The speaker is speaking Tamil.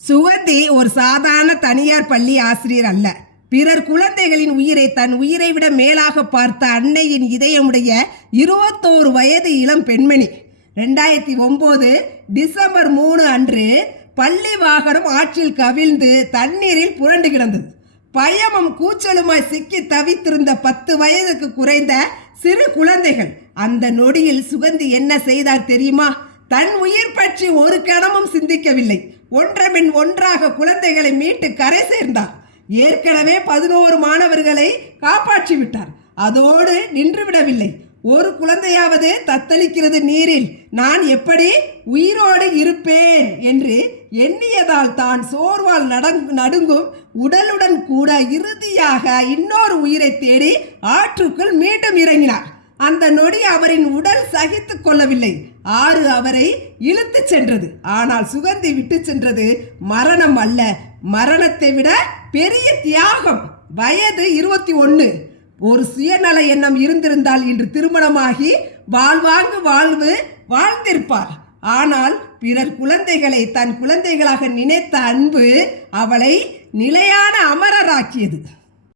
சுகந்தி ஒரு சாதாரண தனியார் பள்ளி ஆசிரியர் அல்ல. பிறர் குழந்தைகளின் உயிரை தன் உயிரை விட மேலாக பார்த்த அன்னையின் இதயமுடைய 21 வயது இளம் பெண்மணி. 2009 டிசம்பர் 3 அன்று பள்ளி வாகனம் ஆற்றில் கவிழ்ந்து தண்ணீரில் புரண்டு கிடந்தது. பயமும் கூச்சலுமாய் சிக்கி தவித்திருந்த 10 வயதுக்கு குறைந்த சிறு குழந்தைகள். அந்த நொடியில் சுகந்தி என்ன செய்தார் தெரியுமா? தன் உயிர் பற்றி ஒரு கணமும் சிந்திக்கவில்லை. ஒன்றமின் ஒன்றாக குழந்தைகளை மீட்டு கரை சேர்ந்தார். ஏற்கனவே 11 மாணவர்களை காப்பாற்றி விட்டார். அதோடு நின்றுவிடவில்லை. ஒரு குழந்தையாவது தத்தளிக்கிறது நீரில், நான் எப்படி உயிரோடு இருப்பேன் என்று எண்ணியதால் தான் சோர்வால் நடுங்கும் உடலுடன் கூட இறுதியாக இன்னொரு உயிரை தேடி ஆற்றுக்குள் மீண்டும் இறங்கினார். அந்த நொடி அவரின் உடல் சகித்து கொள்ளவில்லை. ஆறு அவரை இழுத்து சென்றது. ஆனால் சுகந்தி விட்டு சென்றது மரணம் அல்ல, மரணத்தை விட பெரிய தியாகம். வயது 21. ஒரு சுயநல எண்ணம் இருந்திருந்தால் இன்று திருமணமாகி வாழ்வாங்கு வாழ்வு வாழ்ந்திருப்பார். ஆனால் பிறர் குழந்தைகளை தன் குழந்தைகளாக நினைத்த அன்பு அவளை நிலையான அமரராக்கியது.